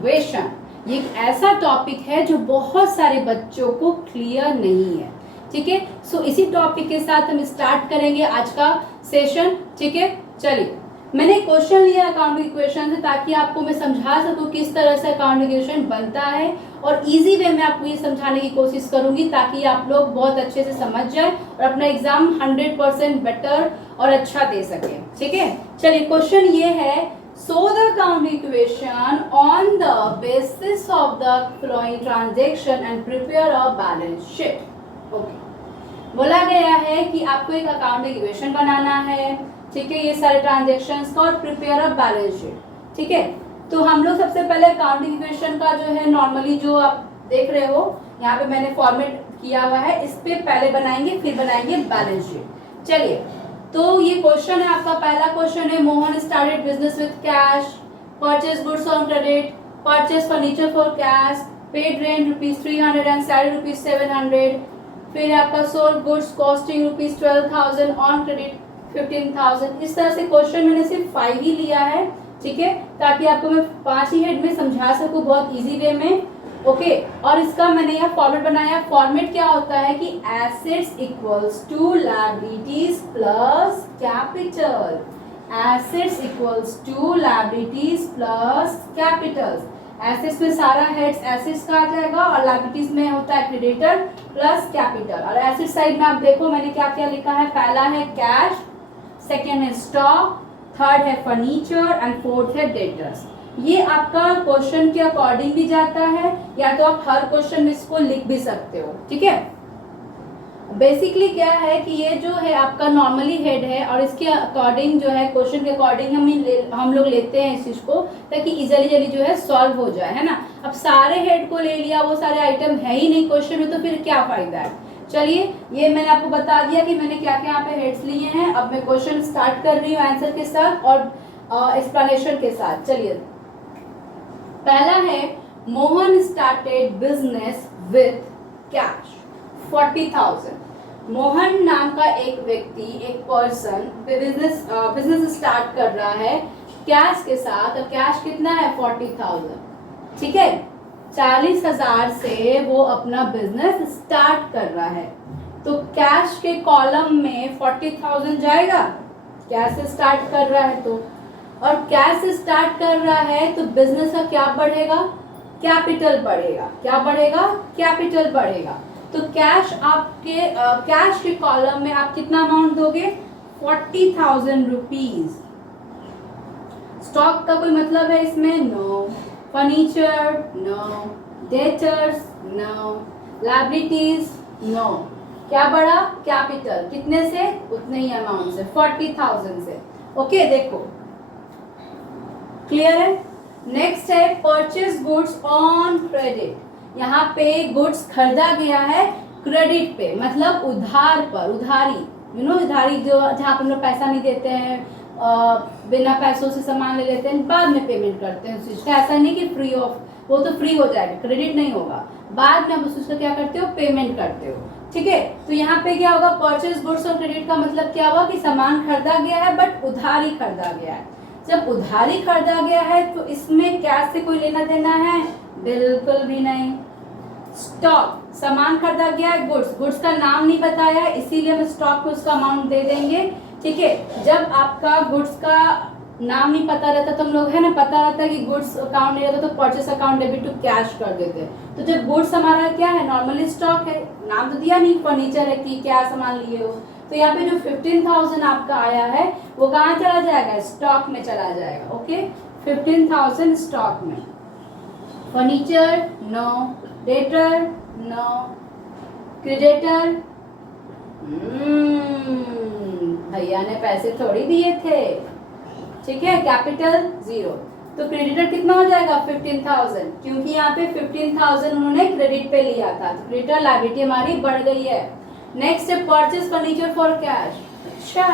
Equation, ये एक ऐसा टॉपिक है जो बहुत सारे बच्चों को क्लियर नहीं है। ठीक है, सो इसी टॉपिक के साथ हम स्टार्ट करेंगे आज का सेशन। ठीक है, चलिए मैंने क्वेश्चन लिया अकाउंटिंग इक्वेशन से ताकि आपको मैं समझा सकूं किस तरह से अकाउंटिंग इक्वेशन बनता है, और इजी वे में आपको ये समझाने की कोशिश करूंगी ताकि आप लोग बहुत अच्छे से समझ जाएं और अपना एग्जाम 100% बेटर और अच्छा दे सकें। ठीक है, चलिए क्वेश्चन ये है, so the accounting equation on the basis of the flowing transaction and prepare a balance sheet. Okay, बोला गया है कि आपको एक अकाउंटिंग इक्वेशन बनाना है। ठीक है, ये सारे ट्रांजेक्शन्स का और प्रिपेयर अ बैलेंस शीट। ठीक है, तो हम लोग सबसे पहले अकाउंटिंग इक्वेशन का जो है नॉर्मली जो आप देख रहे हो यहाँ पे मैंने फॉर्मेट किया हुआ है, इस पे पहले बनाएंगे फिर बनाएंगे बैलेंस शीट। चलिए, तो ये क्वेश्चन है आपका, पहला क्वेश्चन है, Mohan started business with cash, purchase goods on credit, purchase furniture for cash, paid rent ₹300 and salary ₹700, फिर आपका sold goods costing ₹12,000 on credit 15,000। इस तरह से क्वेश्चन मैंने सिर्फ 5 ही लिया है। ठीक है, ताकि आपको मैं 5 ही हेड में समझा सकूं बहुत इजी वे में। ओके, और इसका मैंने यहाँ फॉर्मेट बनाया। फॉर्मेट क्या होता है कि assets equals to liabilities plus capital, assets equals to liabilities plus capital. Assets में सारा हेड्स एसेट्स का आ जाएगा और लायबिलिटीज में होता है क्रेडिटर प्लस कैपिटल। और एसेट साइड में आप देखो मैंने क्या क्या लिखा है, पहला है कैश, सेकेंड है स्टॉक, थर्ड है फर्नीचर एंड फोर्थ है डेटर्स। ये आपका क्वेश्चन के अकॉर्डिंग भी जाता है, या तो आप हर क्वेश्चन में इसको लिख भी सकते हो। ठीक है, बेसिकली क्या है कि ये जो है आपका नॉर्मली हेड है और इसके अकॉर्डिंग जो है क्वेश्चन के अकॉर्डिंग हम लोग लेते हैं इस चीज को ताकि इजीली जो है सॉल्व हो जाए, है ना। अब सारे हेड को ले लिया, वो सारे आइटम है ही नहीं क्वेश्चन में, तो फिर क्या फायदा है। चलिए, ये मैंने आपको बता दिया कि मैंने क्या क्या यहाँ पे हेड्स लिए हैं। अब मैं क्वेश्चन स्टार्ट कर रही हूँ आंसर के साथ और एक्सप्लेनेशन के साथ। चलिए, पहला है, Mohan started business with cash 40,000। Mohan नाम का एक व्यक्ति, एक पर्सन बिजनेस स्टार्ट कर रहा है कैश के साथ। और कैश कितना है 40,000। ठीक है, 40,000 से वो अपना बिजनेस स्टार्ट कर रहा है, तो कैश के कॉलम में 40,000 जाएगा, कैश से स्टार्ट कर रहा है तो। और कैश से स्टार्ट कर रहा है तो बिजनेस का क्या बढ़ेगा, कैपिटल बढ़ेगा। क्या बढ़ेगा, कैपिटल बढ़ेगा। तो कैश आपके कैश के कॉलम में आप कितना अमाउंट दोगे, 40,000 रुपीज। स्टॉक का कोई मतलब है इसमें, no. Furniture, no. Debtors, no. Liabilities, no. क्या बढ़ा, कैपिटल। कितने से, उतने ही अमाउंट से, 40,000 से। ओके, देखो क्लियर है। नेक्स्ट है, परचेज गुड्स ऑन क्रेडिट। यहाँ पे गुड्स खरीदा गया है क्रेडिट पे, मतलब उधार पर, उधारी, उधारी जो जहाँ पर हम लोग पैसा नहीं देते हैं, बिना पैसों से सामान ले लेते हैं, बाद में पेमेंट करते हैं उस चीज का। ऐसा नहीं कि फ्री ऑफ, वो तो फ्री हो जाएगा, क्रेडिट नहीं होगा, बाद में आप उस चीज का क्या करते हो, पेमेंट करते हो। ठीक है, तो यहाँ पे क्या होगा, परचेज गुड्स ऑन क्रेडिट का मतलब क्या हुआ कि सामान खरीदा गया है बट उधारी खरीदा गया है। जब उधारी खरीदा गया है तो इसमें कैश से कोई लेना देना है, बिल्कुल भी नहीं। स्टॉक, सामान खरीदा गया है, गुड्स का नाम नहीं बताया है, इसीलिए हम स्टॉक को उसका अमाउंट दे देंगे। ठीक है, जब आपका गुड्स का नाम नहीं पता रहता तो हम लोग है ना, पता रहता है कि गुड्स अकाउंट नहीं रहता तो purchase account debit to cash कर देते हैं। तो जब गुड्स हमारा क्या है, नॉर्मली स्टॉक है, नाम तो दिया नहीं, फर्नीचर है कि क्या सामान लिए हो, तो यहाँ पे जो 15,000 आपका आया है वो कहाँ चला जाएगा, स्टॉक में चला जाएगा। ओके, 15,000 स्टॉक में। Furniture, no. Debtor, no. Creditor, भैया ने पैसे थोड़ी दिए थे। ठीक है, कैपिटल 0। तो क्रेडिटर कितना हो जाएगा, 15,000, क्योंकि यहाँ पे 15,000 उन्होंने क्रेडिट पे लिया था, तो क्रेडिटर लायबिलिटी हमारी बढ़ गई है। नेक्स्ट है परचेज फर्नीचर फॉर कैश। अच्छा,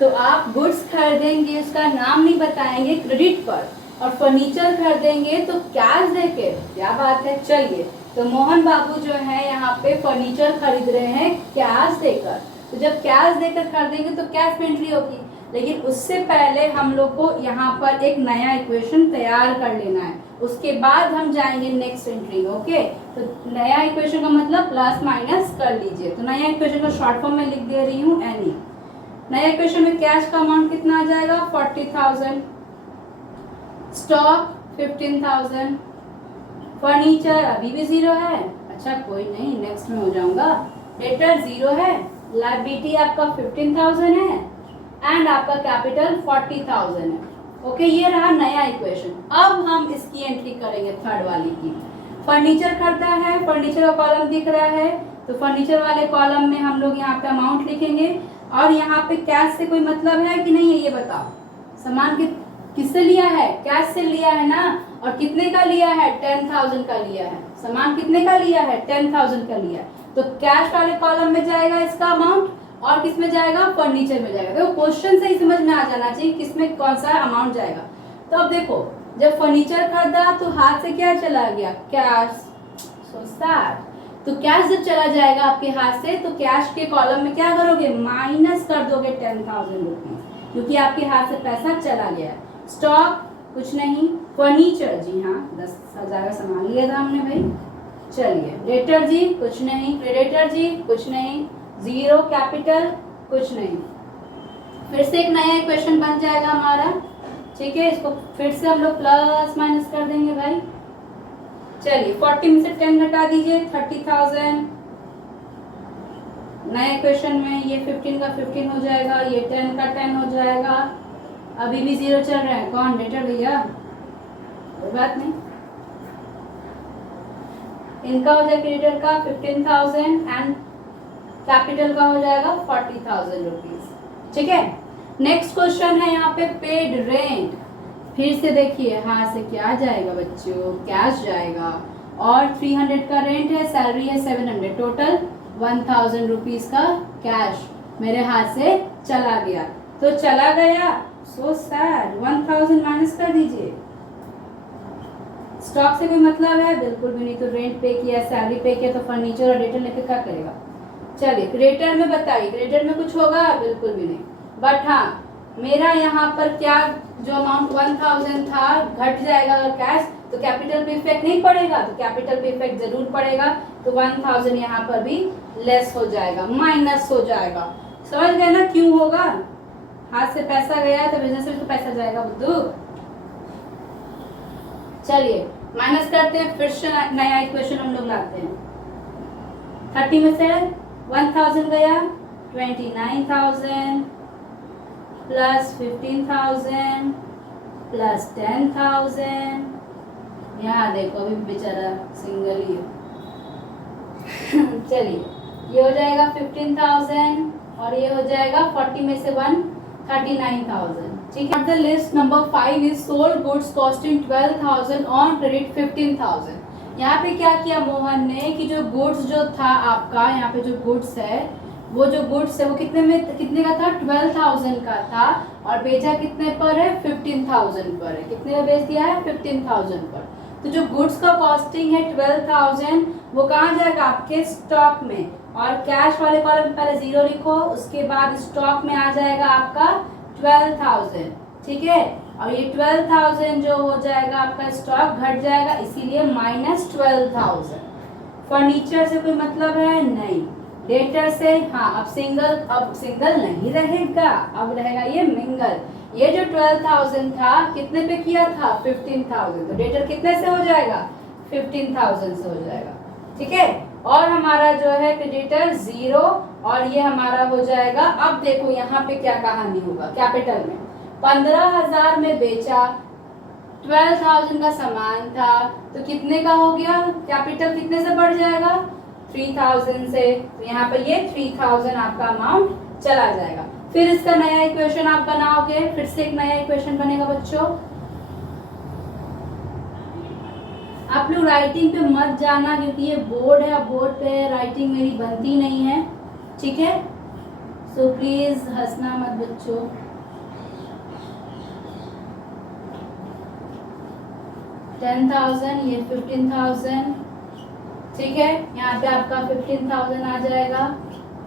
तो आप गुड्स खरीदेंगे, उसका नाम नहीं बताएंगे क्रेडिट पर, और फर्नीचर खरीदेंगे तो कैश देके, क्या बात है। चलिए, तो मोहन बाबू जो है यहाँ पे फर्नीचर खरीद रहे हैं कैश देकर, तो जब कैश देकर खरीदेंगे तो कैश में एंट्री होगी। लेकिन उससे पहले हम लोग को यहाँ पर एक नया इक्वेशन तैयार कर लेना है, उसके बाद हम जाएंगे नेक्स्ट एंट्री। ओके, तो नया इक्वेशन का मतलब प्लस माइनस कर लीजिए। तो नया इक्वेशन का शॉर्ट फॉर्म में लिख दे रही हूँ एनी। नया इक्वेशन में कैश का अमाउंट कितना आ जाएगा 40,000, स्टॉक 15,000, फर्नीचर अभी भी 0 है, अच्छा कोई नहीं नेक्स्ट में हो जाऊंगा। डेटर 0 है, लायबिलिटी आपका 15,000 है एंड आपका कैपिटल 40,000 है। ओके, ये रहा नया इक्वेशन। अब हम इसकी एंट्री करेंगे थर्ड वाली की। फर्नीचर खरीदा है, फर्नीचर का कॉलम दिख रहा है, तो फर्नीचर वाले कॉलम में हम लोग यहाँ पे अमाउंट लिखेंगे और यहाँ पे कैश से कोई मतलब है कि नहीं है ये बताओ। सामान किससे लिया है, कैश से लिया है ना, और कितने का लिया है 10,000 का लिया है। सामान कितने का लिया है 10,000 का लिया है, तो कैश वाले कॉलम में जाएगा इसका अमाउंट और किस में जाएगा फर्नीचर में जाएगा। तो क्वेश्चन से ही समझ में आ जाना चाहिए किसमें कौन सा अमाउंट जाएगा। तो अब देखो जब फर्नीचर खरीदा तो हाथ से क्या चला गया कैश, सो सैड। तो कैश जब चला जाएगा आपके हाथ से तो कैश के कॉलम में क्या करोगे माइनस कर दोगे 10,000 रुपीज, क्योंकि आपके हाथ से पैसा चला गया। स्टॉक कुछ नहीं, फर्नीचर जी हाँ 10,000 का सामान लिया था हमने भाई, चलिए। डेटर जी कुछ नहीं, क्रेडिटर जी कुछ नहीं, 0, कैपिटल कुछ नहीं। फिर से एक नया इक्वेशन बन जाएगा हमारा, ठीक है। इसको फिर से हम लोग प्लस माइनस कर देंगे भाई। चलिए 40 में से 10 घटा दीजिए 30,000। नए इक्वेशन में ये 15 का 15 हो जाएगा, ये 10 का 10 हो जाएगा। अभी भी 0 चल रहा है, कौन डेटर भैया, कोई बात नहीं। इनका हो जाएगा क्रेडिटर का 15,000 एंड कैपिटल का हो जाएगा 40,000 रुपीज, ठीक है। नेक्स्ट क्वेश्चन है यहाँ पे पेड रेंट। फिर से देखिए हाथ से क्या जाएगा बच्चों, कैश जाएगा और 300 का रेंट है, सैलरी है 700, टोटल 1,000 रुपीज का कैश मेरे हाथ से चला गया। तो चला गया सो सैड, 1,000 माइनस कर दीजिए। स्टॉक से कोई मतलब है बिल्कुल भी नहीं, तो रेंट पे किया, सैलरी पे किया, तो फर्नीचर और डेटर लेकर क्या करेगा। चलिए क्रेडिटर में बताइए, क्रेडिटर में कुछ होगा बिल्कुल भी नहीं। बट हाँ मेरा यहाँ पर क्या जो अमाउंट 1,000 था घट जाएगा अगर कैश, तो कैपिटल पे इफेक्ट नहीं पड़ेगा, तो कैपिटल पे इफेक्ट जरूर पड़ेगा। तो 1,000 यहाँ पर भी लेस हो जाएगा, माइनस हो जाएगा। समझ गए ना क्यों होगा, हाथ से पैसा गया तो बिजनेस में तो पैसा जाएगा बुद्धू। चलिए माइनस करते हैं, फिर से नया इक्वेशन हम लोग लाते हैं। 30 में से 1,000 गया, 29,000 प्लस 15,000 प्लस 10,000। यहाँ देखो अभी बेचारा सिंगल ही है। चलिए ये हो जाएगा 15,000 और ये हो जाएगा 40 में से 1 39,000, ठीक है। The list number 5 is sold goods costing 12,000 on credit 15,000। यहाँ पे क्या किया मोहन ने कि जो गुड्स जो था आपका, यहाँ पे जो गुड्स है वो कितने का था 12,000 का था और बेचा कितने पर है 15,000 पर है। कितने में बेच दिया है 15,000 पर। तो जो गुड्स का कॉस्टिंग है 12,000 वो कहाँ जाएगा आपके स्टॉक में, और कैश वाले कॉलम में पहले 0 लिखो, उसके बाद स्टॉक में आ जाएगा आपका 12,000, ठीक है। और ये 12,000 जो हो जाएगा आपका स्टॉक घट जाएगा, इसीलिए माइनस 12,000। फर्नीचर से कोई मतलब है नहीं, डेटर से हाँ अब सिंगल नहीं रहेगा, अब रहेगा ये मिंगल। ये जो 12,000 था कितने पे किया था 15,000, तो डेटर कितने से हो जाएगा 15,000 से हो जाएगा, ठीक है। और हमारा जो है क्रेडिटर 0 और ये हमारा हो जाएगा। अब देखो यहाँ पे क्या कहानी होगा, कैपिटल में 15,000 में बेचा, 12,000 का सामान था, तो कितने का हो गया, कैपिटल कितने से बढ़ जाएगा 3,000 से, तो यहाँ पर ये 3,000 आपका अमाउंट चला जाएगा। फिर इसका नया इक्वेशन आप बनाओगे, फिर से एक नया इक्वेशन बनेगा बच्चों। आप लोग राइटिंग पे मत जाना क्योंकि ये बोर्ड है, बोर्ड पे राइटिंग मेरी बनती नहीं है, ठीक है। सो प्लीज हंसना मत बच्चों। $10,000 ये 15,000, ठीक है। यहाँ पे आपका 15,000 आ जाएगा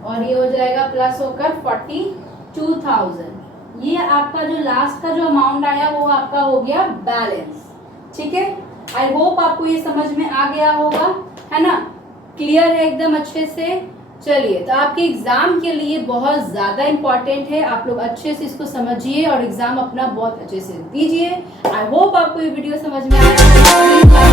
और ये हो जाएगा प्लस होकर 42,000। ये आपका जो लास्ट का जो अमाउंट आया वो आपका हो गया बैलेंस। ठीक है, आई होप आपको ये समझ में आ गया होगा, है ना, क्लियर है एकदम अच्छे से। चलिए, तो आपके एग्जाम के लिए बहुत ज्यादा इंपॉर्टेंट है, आप लोग अच्छे से इसको समझिए और एग्जाम अपना बहुत अच्छे से दीजिए। आई होप आपको ये वीडियो समझ में आया होगा।